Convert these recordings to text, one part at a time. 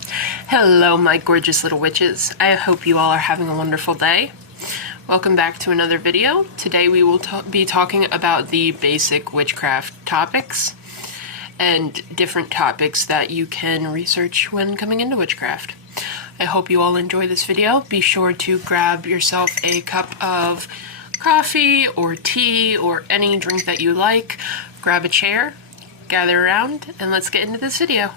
Hello, my gorgeous little witches. I hope you all are having a wonderful day. Welcome back to another video. Today we will be talking about the basic witchcraft topics and different topics that you can research when coming into witchcraft. I hope you all enjoy this video. Be sure to grab yourself a cup of coffee or tea or any drink that you like. Grab a chair, gather around, and let's get into this video.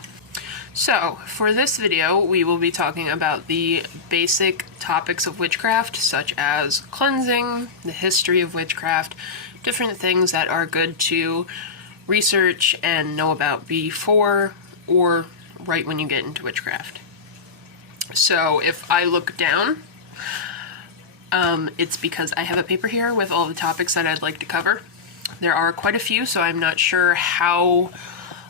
So, for this video, we will be talking about the basic topics of witchcraft, such as cleansing, the history of witchcraft, different things that are good to research and know about before or right when you get into witchcraft. So, if I look down, it's because I have a paper here with all the topics that I'd like to cover. There are quite a few, so I'm not sure how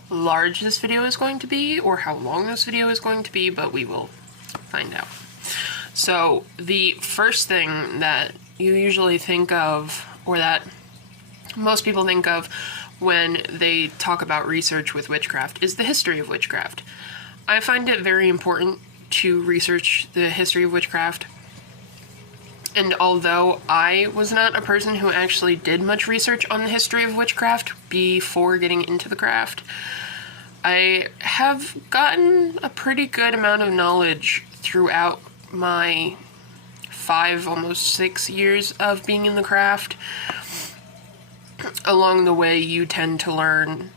large this video is going to be or how long this video is going to be, but we will find out. So the first thing that you usually think of, or that most people think of when they talk about research with witchcraft, is the history of witchcraft. I find it very important to research the history of witchcraft, and although I was not a person who actually did much research on the history of witchcraft before getting into the craft, I have gotten a pretty good amount of knowledge throughout my 5, almost 6 years of being in the craft. Along the way, you tend to learn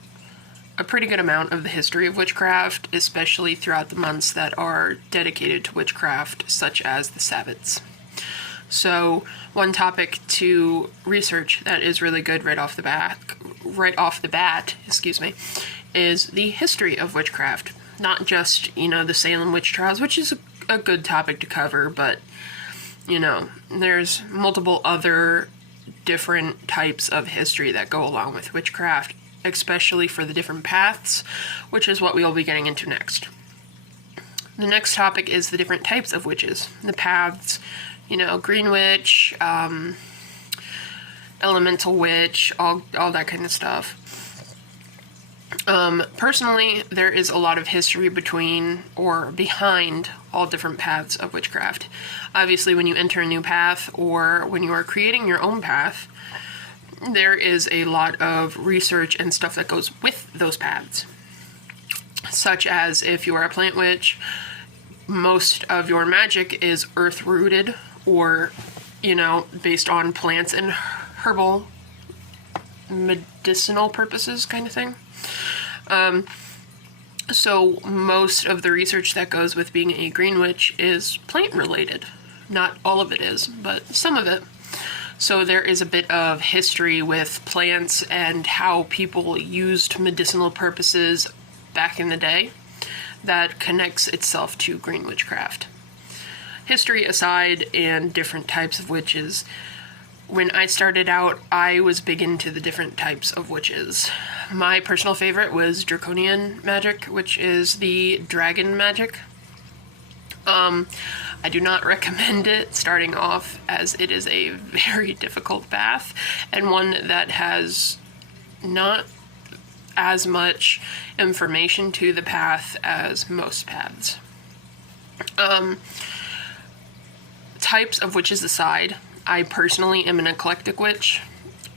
a pretty good amount of the history of witchcraft, especially throughout the months that are dedicated to witchcraft, such as the Sabbats. So, one topic to research that is really good right off the bat, is the history of witchcraft. Not just, the Salem witch trials, which is a good topic to cover, but, there's multiple other different types of history that go along with witchcraft, especially for the different paths, which is what we will be getting into next. The next topic is the different types of witches, the paths, green witch, elemental witch, all that kind of stuff. Personally, there is a lot of history between or behind all different paths of witchcraft. Obviously, when you enter a new path or when you are creating your own path, there is a lot of research and stuff that goes with those paths. Such as if you are a plant witch, most of your magic is earth-rooted or, based on plants and herbal medicinal purposes kind of thing. So most of the research that goes with being a green witch is plant related. Not all of it is, but some of it. So there is a bit of history with plants and how people used medicinal purposes back in the day that connects itself to green witchcraft. History aside and different types of witches, when I started out, I was big into the different types of witches. My personal favorite was draconian magic, which is the dragon magic. I do not recommend it starting off, as it is a very difficult path and one that has not as much information to the path as most paths. Types of witches aside, I personally am an eclectic witch.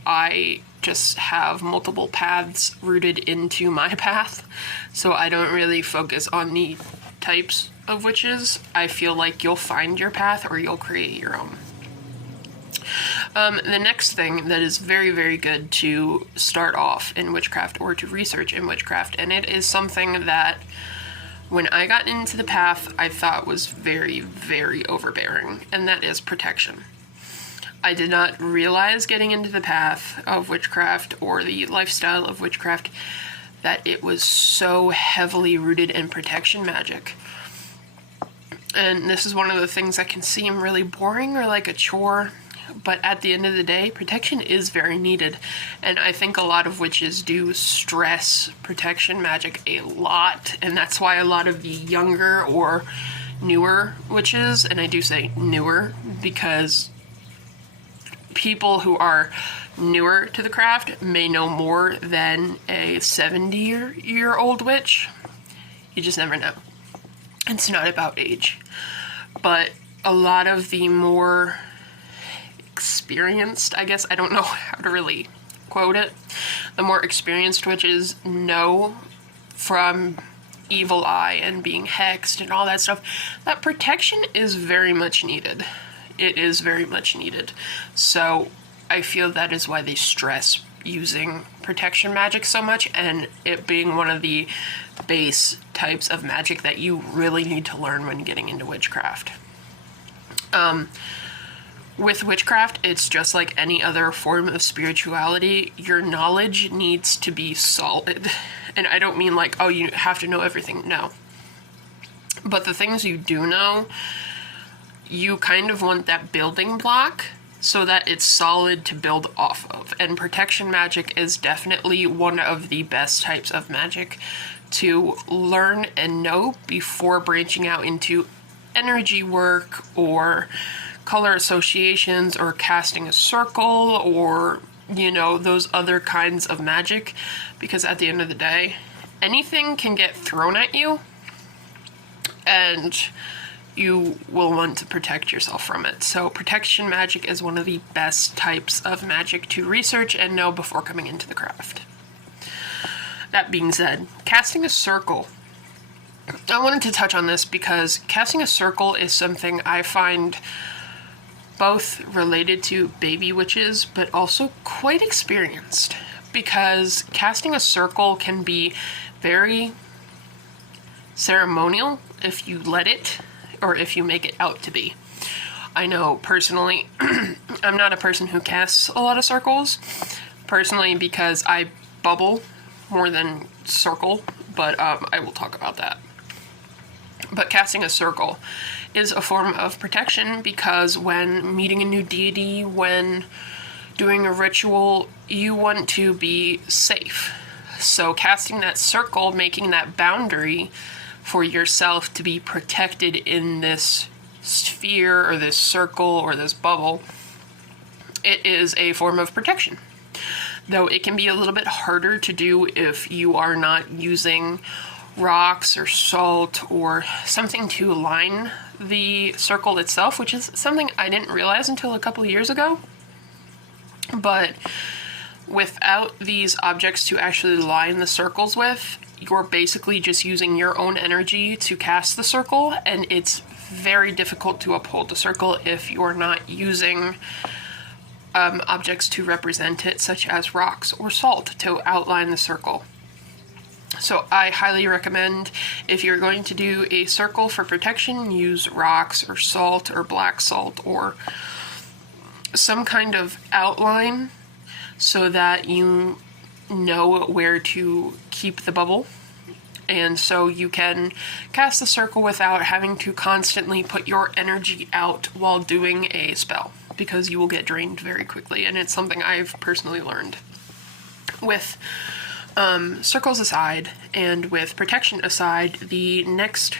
I just have multiple paths rooted into my path, so I don't really focus on the types of witches. I feel like you'll find your path or you'll create your own. The next thing that is very, very good to start off in witchcraft or to research in witchcraft, and it is something that when I got into the path I thought was very, very overbearing, and that is protection. I did not realize getting into the path of witchcraft or the lifestyle of witchcraft that it was so heavily rooted in protection magic. And this is one of the things that can seem really boring or like a chore, but at the end of the day, protection is very needed. And I think a lot of witches do stress protection magic a lot, and that's why a lot of the younger or newer witches, and I do say newer because people who are newer to the craft may know more than a 70-year-old witch. You just never know. It's not about age. But a lot of the more experienced, I guess, I don't know how to really quote it, the more experienced witches know from evil eye and being hexed and all that stuff, that protection is very much needed. It is very much needed. So I feel that is why they stress using protection magic so much, and it being one of the base types of magic that you really need to learn when getting into witchcraft. With witchcraft, it's just like any other form of spirituality. Your knowledge needs to be solid. And I don't mean like, oh, you have to know everything. No. But the things you do know, you kind of want that building block so that it's solid to build off of. And protection magic is definitely one of the best types of magic to learn and know before branching out into energy work or color associations or casting a circle or, you know, those other kinds of magic. Because at the end of the day, anything can get thrown at you and you will want to protect yourself from it. So protection magic is one of the best types of magic to research and know before coming into the craft. That being said, casting a circle. I wanted to touch on this because casting a circle is something I find both related to baby witches, but also quite experienced. Because casting a circle can be very ceremonial if you let it, or if you make it out to be. I know personally, I'm not a person who casts a lot of circles, personally because I bubble more than circle, but I will talk about that. But casting a circle is a form of protection because when meeting a new deity, when doing a ritual, you want to be safe. So casting that circle, making that boundary for yourself to be protected in this sphere or this circle or this bubble, it is a form of protection. Though it can be a little bit harder to do if you are not using rocks or salt or something to line the circle itself, which is something I didn't realize until a couple of years ago. But without these objects to actually line the circles with, you're basically just using your own energy to cast the circle, and it's very difficult to uphold the circle if you're not using objects to represent it, such as rocks or salt, to outline the circle. So I highly recommend, if you're going to do a circle for protection, use rocks or salt or black salt or some kind of outline so that you know where to keep the bubble. And so you can cast the circle without having to constantly put your energy out while doing a spell, because you will get drained very quickly, and it's something I've personally learned. With circles aside, and with protection aside, the next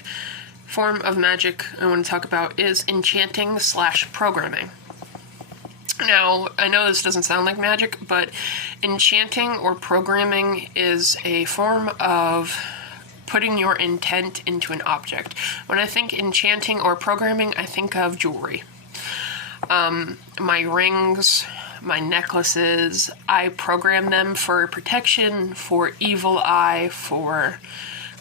form of magic I want to talk about is enchanting / programming. Now, I know this doesn't sound like magic, but enchanting or programming is a form of putting your intent into an object. When I think enchanting or programming, I think of jewelry. My rings, my necklaces, I program them for protection, for evil eye, for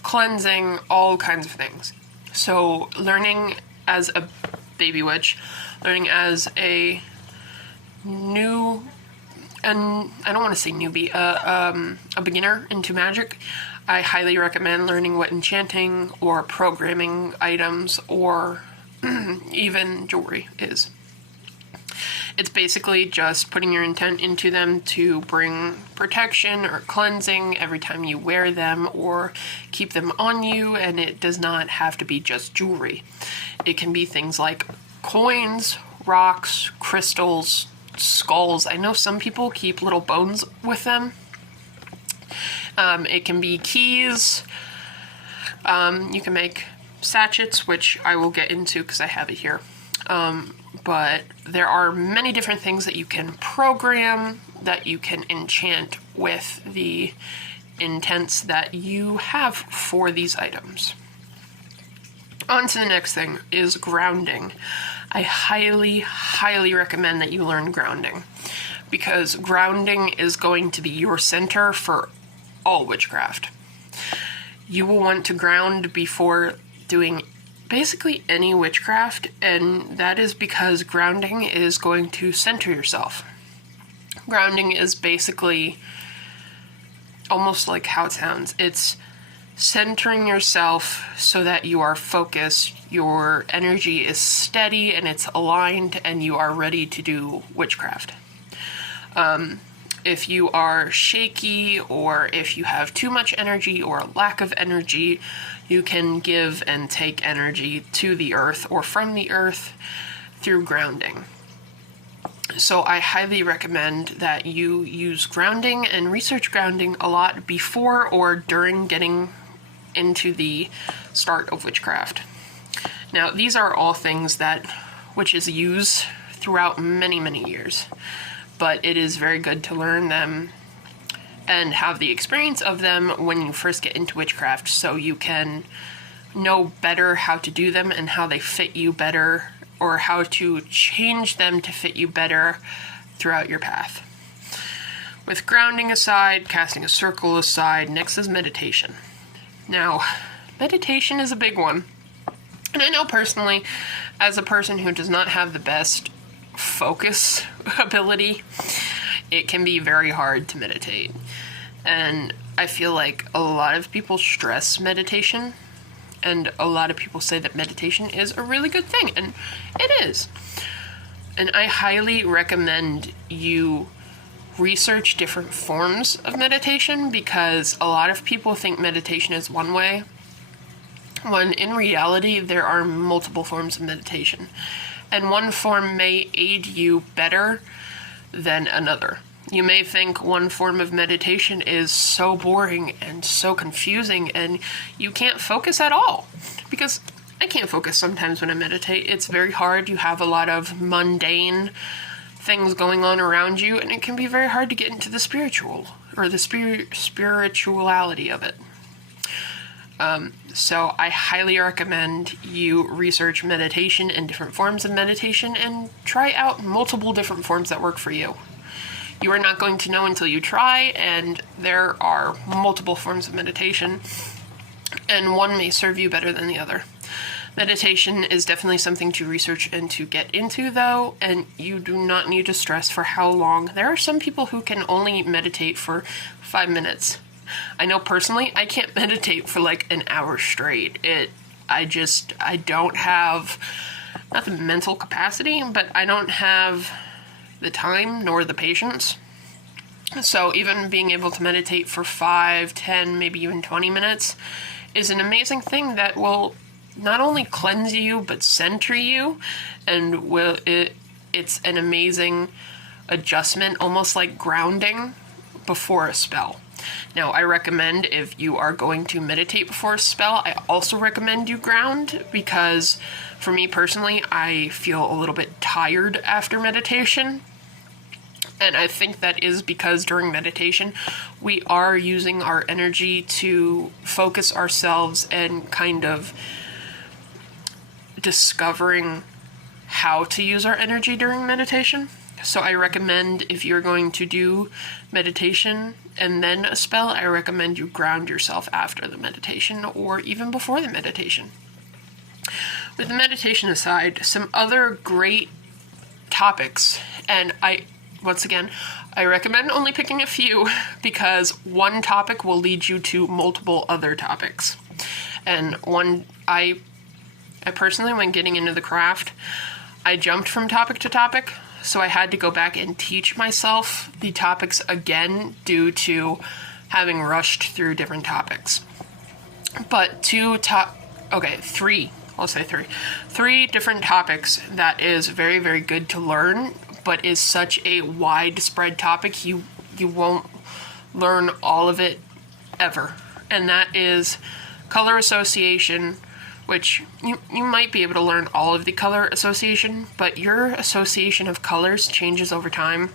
cleansing, all kinds of things. So learning as a baby witch, learning as a new, and I don't want to say newbie, a beginner into magic, I highly recommend learning what enchanting or programming items or even jewelry is. It's basically just putting your intent into them to bring protection or cleansing every time you wear them or keep them on you, and it does not have to be just jewelry. It can be things like coins, rocks, crystals, skulls. I know some people keep little bones with them. It can be keys. You can make sachets, which I will get into because I have it here. But there are many different things that you can program, that you can enchant with the intents that you have for these items. On to the next thing is grounding. I highly, highly recommend that you learn grounding, because grounding is going to be your center for all witchcraft. You will want to ground before doing basically any witchcraft, and that is because grounding is going to center yourself. Grounding is basically almost like how it sounds. It's centering yourself so that you are focused, your energy is steady and it's aligned, and you are ready to do witchcraft. If you are shaky, or if you have too much energy or a lack of energy, you can give and take energy to the earth or from the earth through grounding. So I highly recommend that you use grounding and research grounding a lot before or during getting into the start of witchcraft. Now, these are all things that witches use throughout many, many years, but it is very good to learn them and have the experience of them when you first get into witchcraft, so you can know better how to do them and how they fit you better, or how to change them to fit you better throughout your path. With grounding aside, casting a circle aside, next is meditation. Now, meditation is a big one. And I know personally, as a person who does not have the best focus ability, it can be very hard to meditate. And I feel like a lot of people stress meditation, and a lot of people say that meditation is a really good thing, and it is. And I highly recommend you research different forms of meditation, because a lot of people think meditation is one way, when in reality there are multiple forms of meditation, and one form may aid you better than another. You may think one form of meditation is so boring and so confusing and you can't focus at all, because I can't focus sometimes when I meditate. It's very hard. You have a lot of mundane things going on around you, and it can be very hard to get into the spiritual, or the spirituality of it. So I highly recommend you research meditation and different forms of meditation, and try out multiple different forms that work for you. You are not going to know until you try, and there are multiple forms of meditation, and one may serve you better than the other. Meditation is definitely something to research and to get into, though, and you do not need to stress for how long. There are some people who can only meditate for 5 minutes. I know personally, I can't meditate for like an hour straight. I don't have, not the mental capacity, but I don't have the time nor the patience. So even being able to meditate for 5, 10, maybe even 20 minutes is an amazing thing that will not only cleanse you, but center you, and it's an amazing adjustment, almost like grounding before a spell. Now, I recommend, if you are going to meditate before a spell, I also recommend you ground, because for me personally, I feel a little bit tired after meditation. And I think that is because during meditation, we are using our energy to focus ourselves and kind of discovering how to use our energy during meditation. So I recommend, if you're going to do meditation and then a spell, I recommend you ground yourself after the meditation, or even before the meditation. With the meditation aside, some other great topics, and once again, I recommend only picking a few, because one topic will lead you to multiple other topics. And I personally, when getting into the craft, I jumped from topic to topic, so I had to go back and teach myself the topics again due to having rushed through different topics. But three different topics that is very, very good to learn, but is such a widespread topic, you won't learn all of it ever. And that is color association, which you might be able to learn all of the color association, but your association of colors changes over time.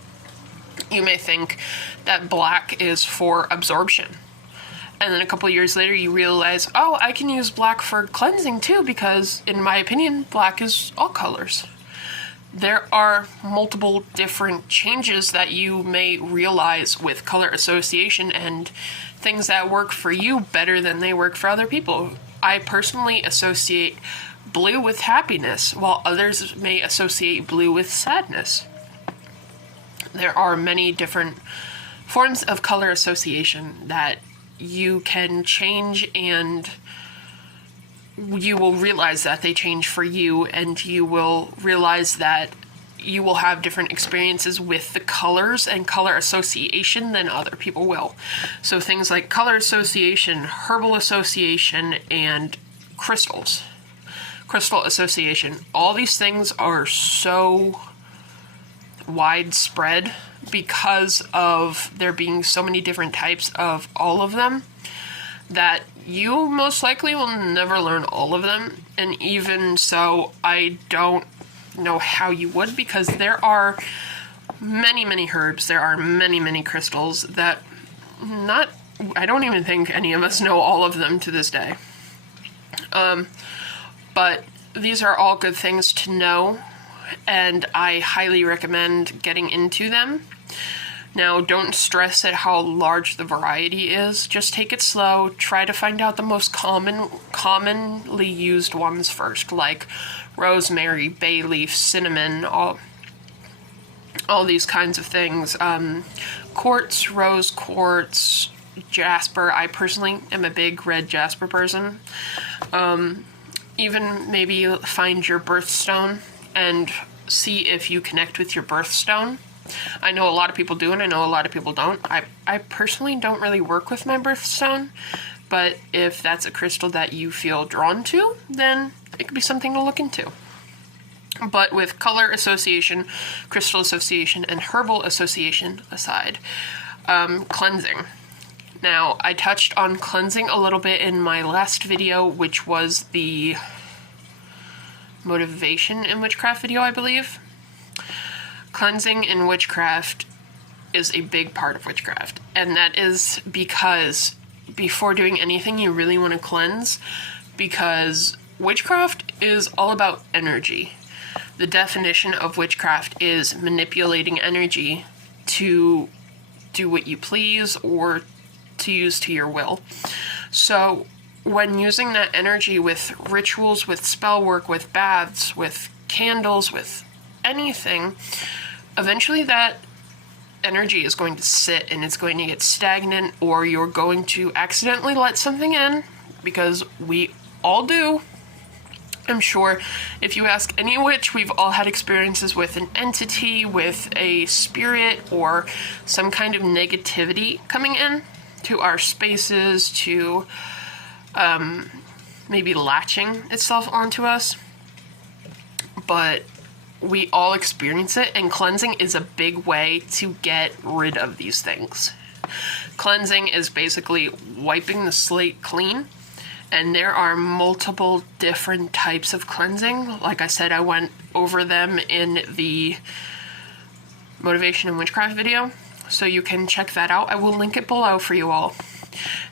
You may think that black is for absorption, And then a couple years later you realize, oh, I can use black for cleansing too, because in my opinion, black is all colors. There are multiple different changes that you may realize with color association and things that work for you better than they work for other people. I personally associate blue with happiness, while others may associate blue with sadness. There are many different forms of color association that you can change, and you will realize that they change for you, and you will realize that you will have different experiences with the colors and color association than other people will. So things like color association, herbal association, and crystal association, all these things are so widespread because of there being so many different types of all of them, that you most likely will never learn all of them. And even so, I don't know how you would, because there are many herbs, there are many crystals that I don't even think any of us know all of them to this day. But these are all good things to know, and I highly recommend getting into them. Now, don't stress at how large the variety is. Just take it slow. Try to find out the most commonly used ones first, like rosemary, bay leaf, cinnamon, all these kinds of things. Quartz, rose quartz, jasper. I personally am a big red jasper person. Even maybe find your birthstone and see if you connect with your birthstone. I know a lot of people do, and I know a lot of people don't. I personally don't really work with my birthstone, but if that's a crystal that you feel drawn to, then it could be something to look into. But with color association, crystal association, and herbal association aside, cleansing. Now, I touched on cleansing a little bit in my last video, which was the motivation in witchcraft video, I believe. Cleansing in witchcraft is a big part of witchcraft, and that is because before doing anything you really want to cleanse, because witchcraft is all about energy. The definition of witchcraft is manipulating energy to do what you please or to use to your will. So when using that energy with rituals, with spell work, with baths, with candles, with anything, eventually that energy is going to sit and it's going to get stagnant, or you're going to accidentally let something in, because we all do. I'm sure if you ask any witch, we've all had experiences with an entity, with a spirit, or some kind of negativity coming in to our spaces, to maybe latching itself onto us. But we all experience it, and cleansing is a big way to get rid of these things. Cleansing is basically wiping the slate clean, and there are multiple different types of cleansing. Like I said, I went over them in the Motivation in Witchcraft video, so you can check that out. I will link it below for you all,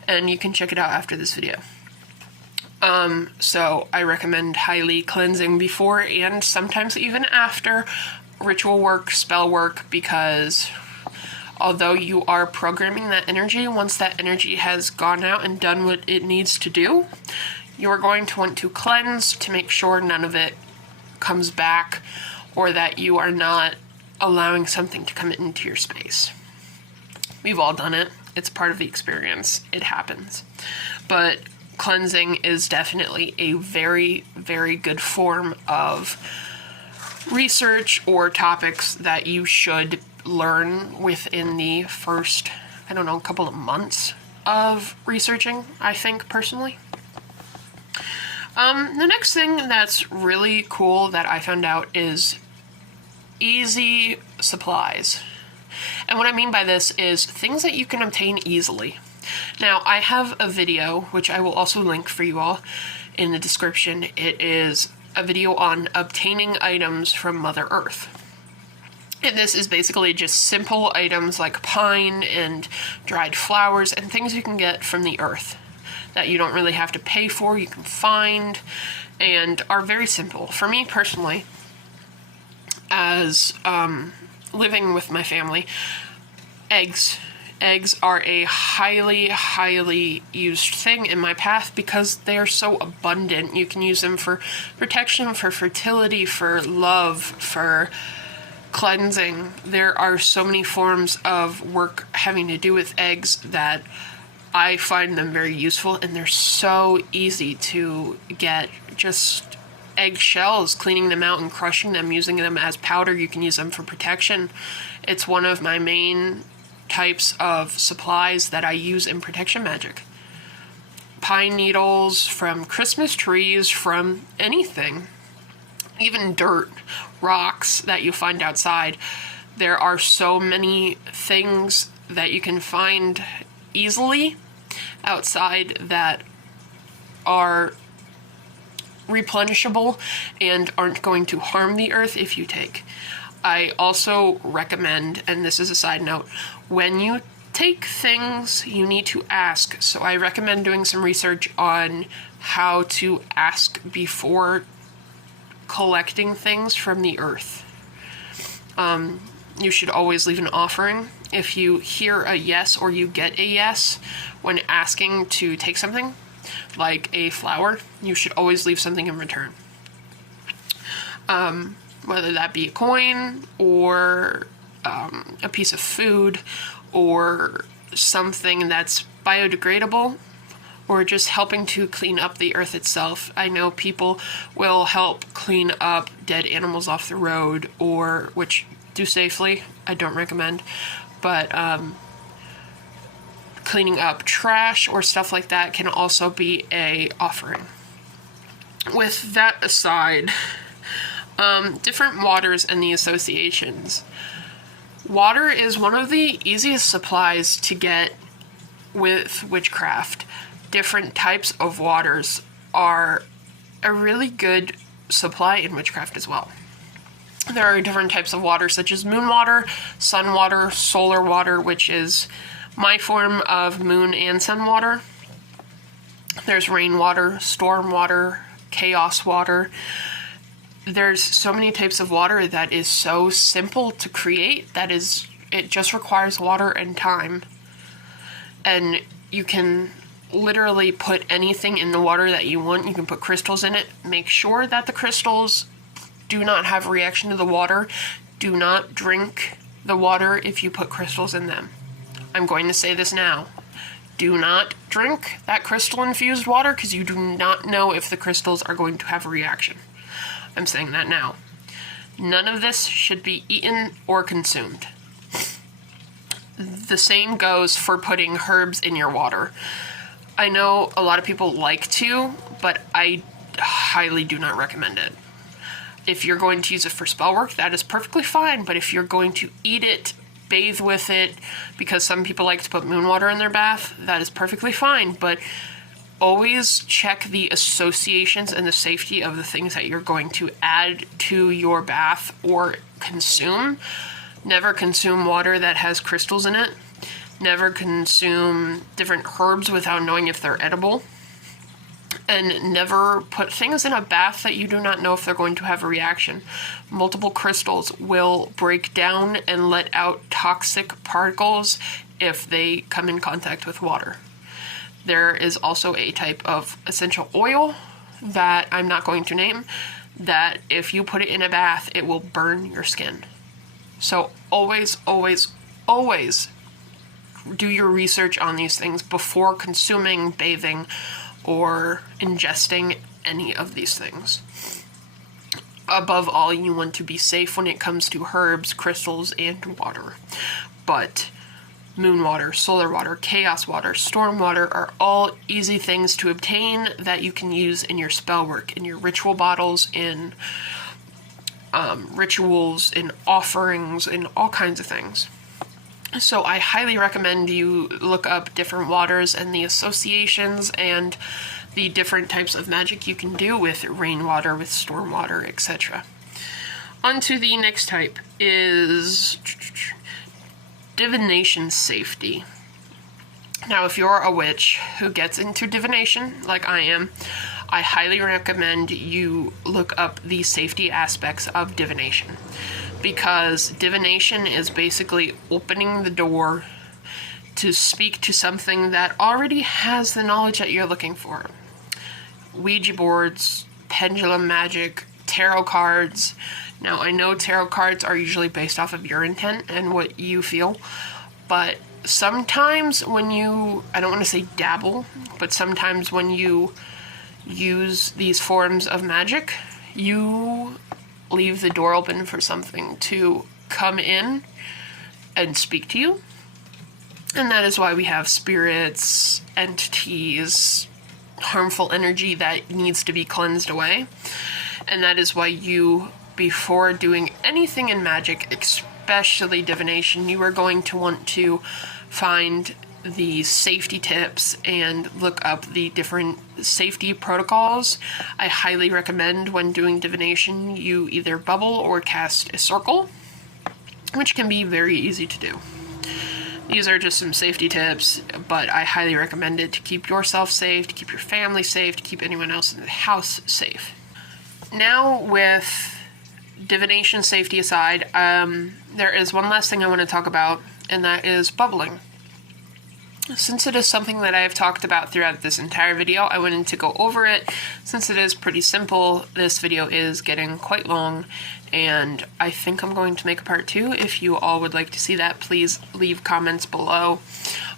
and you can check it out after this video. So I recommend highly cleansing before and sometimes even after ritual work, spell work, because although you are programming that energy, once that energy has gone out and done what it needs to do, you're going to want to cleanse to make sure none of it comes back, or that you are not allowing something to come into your space. We've all done it. It's part of the experience. It happens. But cleansing is definitely a very, very good form of research or topics that you should learn within the first, couple of months of researching, I think, personally. The next thing that's really cool that I found out is easy supplies. And what I mean by this is things that you can obtain easily. Now, I have a video, which I will also link for you all in the description. It is a video on obtaining items from Mother Earth. And this is basically just simple items like pine and dried flowers and things you can get from the earth that you don't really have to pay for, you can find, and are very simple. For me personally, as living with my family, eggs. Eggs are a highly used thing in my path because they are so abundant. You can use them for protection, for fertility, for love, for cleansing. There are so many forms of work having to do with eggs that I find them very useful, and they're so easy to get. Just egg shells, cleaning them out and crushing them, using them as powder. You can use them for protection. It's one of my main types of supplies that I use in protection magic. Pine needles from Christmas trees, from anything, even dirt, rocks that you find outside. There are so many things that you can find easily outside that are replenishable and aren't going to harm the earth if you take. I also recommend, and this is a side note, when you take things, you need to ask. So I recommend doing some research on how to ask before collecting things from the earth. You should always leave an offering. If you hear a yes or you get a yes when asking to take something, like a flower, you should always leave something in return. Whether that be a coin or a piece of food or something that's biodegradable, or just helping to clean up the earth itself. I know people will help clean up dead animals off the road, or which do safely. I don't recommend, but cleaning up trash or stuff like that can also be a offering. With that aside, different waters and the associations. Water is one of the easiest supplies to get with witchcraft. Different types of waters are a really good supply in witchcraft as well. There are different types of water, such as moon water, sun water, solar water, which is my form of moon and sun water. There's rainwater, storm water, chaos water. There's so many types of water that is so simple to create. It just requires water and time. And you can literally put anything in the water that you want. You can put crystals in it. Make sure that the crystals do not have a reaction to the water. Do not drink the water if you put crystals in them. I'm going to say this now. Do not drink that crystal-infused water because you do not know if the crystals are going to have a reaction. I'm saying that now. None of this should be eaten or consumed. The same goes for putting herbs in your water. I know a lot of people like to, but I highly do not recommend it. If you're going to use it for spell work, that is perfectly fine, but if you're going to eat it, bathe with it, because some people like to put moon water in their bath, that is perfectly fine, but always check the associations and the safety of the things that you're going to add to your bath or consume. Never consume water that has crystals in it. Never consume different herbs without knowing if they're edible. And never put things in a bath that you do not know if they're going to have a reaction. Multiple crystals will break down and let out toxic particles if they come in contact with water. There is also a type of essential oil that I'm not going to name, that if you put it in a bath, it will burn your skin. So always, always, always do your research on these things before consuming, bathing, or ingesting any of these things. Above all, you want to be safe when it comes to herbs, crystals, and water. But moon water, solar water, chaos water, storm water are all easy things to obtain that you can use in your spell work, in your ritual bottles, in rituals, in offerings, in all kinds of things. So I highly recommend you look up different waters and the associations and the different types of magic you can do with rainwater, with storm water, etc. On to the next type, is Divination Safety. Now, if you're a witch who gets into divination, like I am, I highly recommend you look up the safety aspects of divination, because divination is basically opening the door to speak to something that already has the knowledge that you're looking for. Ouija boards, pendulum magic, tarot cards. Now, I know tarot cards are usually based off of your intent and what you feel, but sometimes when you, I don't want to say dabble, but sometimes when you use these forms of magic, you leave the door open for something to come in and speak to you. And that is why we have spirits, entities, harmful energy that needs to be cleansed away. And that is why you, before doing anything in magic, especially divination, you are going to want to find the safety tips and look up the different safety protocols. I highly recommend when doing divination, you either bubble or cast a circle, which can be very easy to do. These are just some safety tips, but I highly recommend it to keep yourself safe, to keep your family safe, to keep anyone else in the house safe. Now, with divination safety aside, there is one last thing I want to talk about, and that is bubbling. Since it is something that I have talked about throughout this entire video, I wanted to go over it. Since it is pretty simple, this video is getting quite long, and I think I'm going to make a part 2. If you all would like to see that, please leave comments below.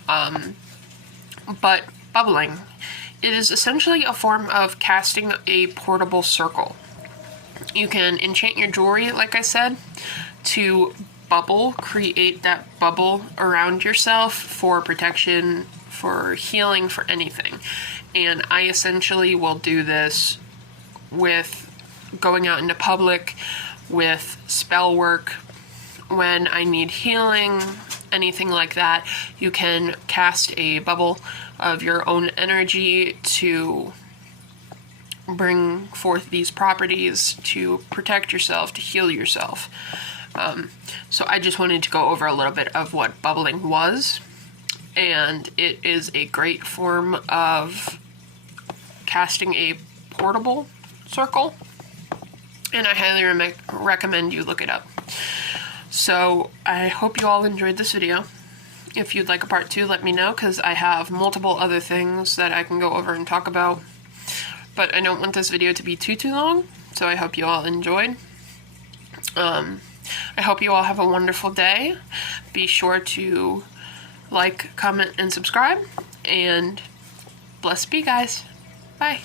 But bubbling, it is essentially a form of casting a portable circle. You can enchant your jewelry, like I said, to bubble, create that bubble around yourself for protection, for healing, for anything. And I essentially will do this with going out into public, with spell work, when I need healing, anything like that. You can cast a bubble of your own energy to bring forth these properties, to protect yourself, to heal yourself. So I just wanted to go over a little bit of what bubbling was, and it is a great form of casting a portable circle, and I highly recommend you look it up. So I hope you all enjoyed this video. If you'd like a part 2, let me know, because I have multiple other things that I can go over and talk about, but I don't want this video to be too long, so I hope you all enjoyed. I hope you all have a wonderful day. Be sure to like, comment, and subscribe, and blessed be, guys. Bye.